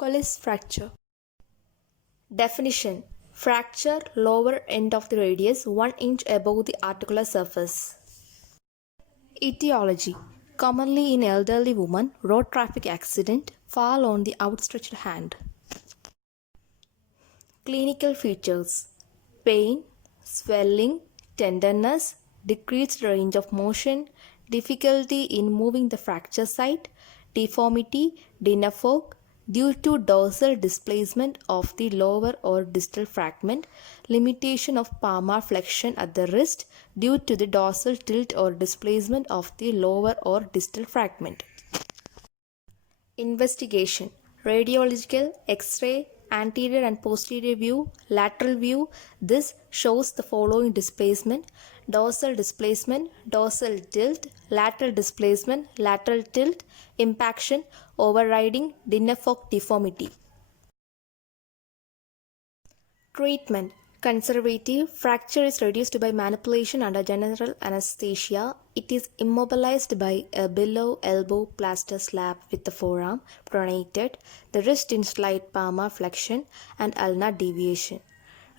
Colles fracture. Definition: fracture lower end of the radius 1 inch above the articular surface. Etiology: commonly in elderly women, road traffic accident, fall on the outstretched hand. Clinical features: pain, swelling, tenderness, decreased range of motion, difficulty in moving the fracture site, deformity, dinner fork, due to dorsal displacement of the lower or distal fragment, limitation of palmar flexion at the wrist due to the dorsal tilt or displacement of the lower or distal fragment. Investigation: radiological, X-ray, anterior and posterior view, lateral view. This shows the following displacement: dorsal displacement, dorsal tilt, lateral displacement, lateral tilt, impaction, overriding, dinner fork deformity. Treatment: conservative. Fracture is reduced by manipulation under general anesthesia. It is immobilized by a below elbow plaster slab with the forearm pronated, the wrist in slight palmar flexion and ulnar deviation.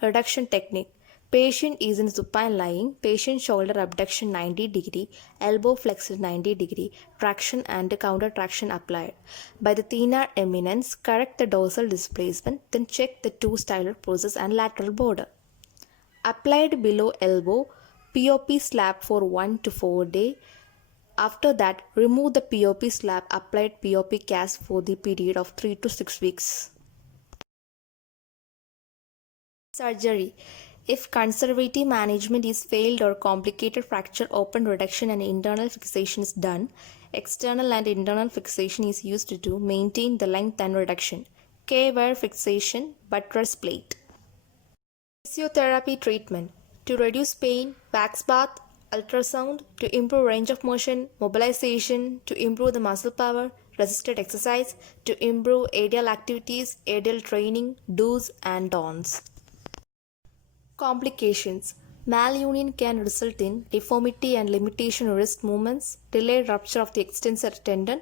Reduction technique: patient is in supine lying, patient shoulder abduction 90 degree, elbow flexed 90 degree, traction and counter traction applied. By the thenar eminence, correct the dorsal displacement, then check the two styler process and lateral border. Applied below elbow, POP slab for 1 to 4 days. After that, remove the POP slab, applied POP cast for the period of 3 to 6 weeks. Surgery: if conservative management is failed or complicated fracture open reduction and internal fixation is done, external and internal fixation is used to maintain the length and reduction. K-wire fixation, buttress plate. Physiotherapy treatment: to reduce pain, wax bath, ultrasound, to improve range of motion, mobilization, to improve the muscle power, resisted exercise, to improve aerial activities, aerial training, do's and don'ts. Complications: malunion can result in deformity and limitation of wrist movements, delayed rupture of the extensor tendon,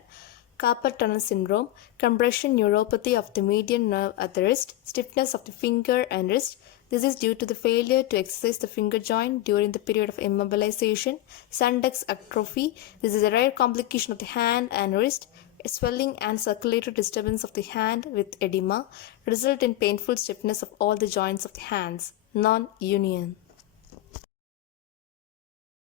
carpal tunnel syndrome, compression neuropathy of the median nerve at the wrist, stiffness of the finger and wrist. This is due to the failure to exercise the finger joint during the period of immobilization. Sundex atrophy. This is a rare complication of the hand and wrist. Swelling and circulatory disturbance of the hand with edema result in painful stiffness of all the joints of the hands. Non-union.